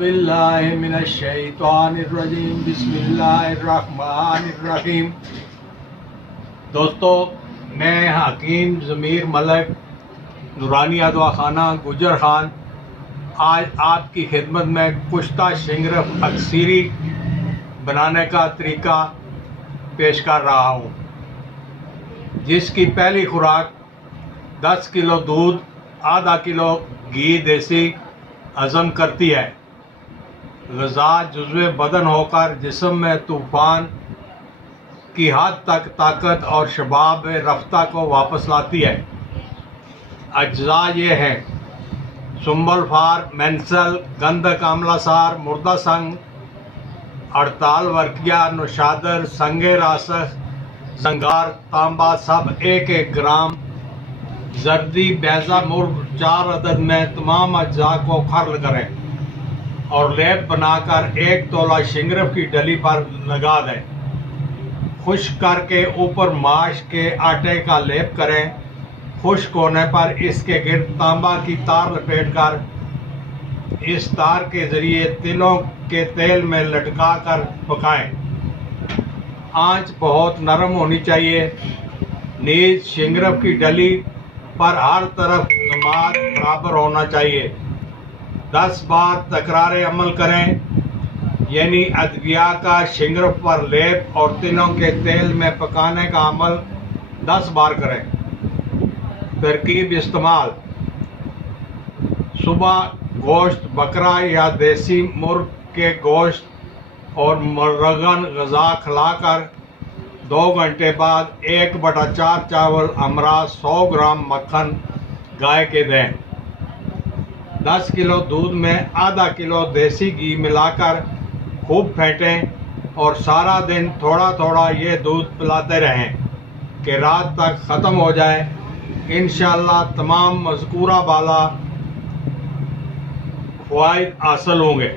باللہ من الشیطان الرجیم بسم اللہ الرحمن الرحیم۔ دوستو، میں حکیم ضمیر ملک نورانیہ دواخانہ گجر خان آج آپ کی خدمت میں کشتہ شنگرف اکثیری بنانے کا طریقہ پیش کر رہا ہوں، جس کی پہلی خوراک 10 کلو دودھ، آدھا کلو گھی دیسی ہضم کرتی ہے۔ غذا جزو بدن ہو کر جسم میں طوفان کی حد تک طاقت اور شباب رفتہ کو واپس لاتی ہے۔ اجزاء یہ ہیں: سنبل فار، مینسل، گندھک آملہ سار، مردہ سنگ، ہڑتال ورقیہ، نوشادر، سنگ راسخ، زنگار، تانبا، سب 1-1 گرام، زردی بیضہ مرغ 4 عدد میں تمام اجزاء کو کھرل کریں اور لیپ بنا کر 1 تولہ شنگرف کی ڈلی پر لگا دیں۔ خشک کر کے اوپر ماش کے آٹے کا لیپ کریں۔ خشک ہونے پر اس کے گرد تانبا کی تار لپیٹ کر اس تار کے ذریعے تلوں کے تیل میں لٹکا کر پکائیں۔ آنچ بہت نرم ہونی چاہیے۔ نیز شنگرف کی ڈلی پر ہر طرف جماعت برابر ہونا چاہیے۔ 10 بار تکرار عمل کریں، یعنی ادویہ کا شنگرف پر لیپ اور تلوں کے تیل میں پکانے کا عمل 10 بار کریں۔ ترکیب استعمال: صبح گوشت بکرا یا دیسی مرغ کے گوشت اور مرغن غذا کھلا کر 2 گھنٹے بعد 1/4 چاول ہمراہ 100 گرام مکھن گائے کے دیں۔ 10 کلو دودھ میں آدھا کلو دیسی گھی ملا کر خوب پھینٹیں اور سارا دن تھوڑا تھوڑا یہ دودھ پلاتے رہیں کہ رات تک ختم ہو جائے۔ انشاءاللہ تمام مذکورہ بالا فوائد حاصل ہوں گے۔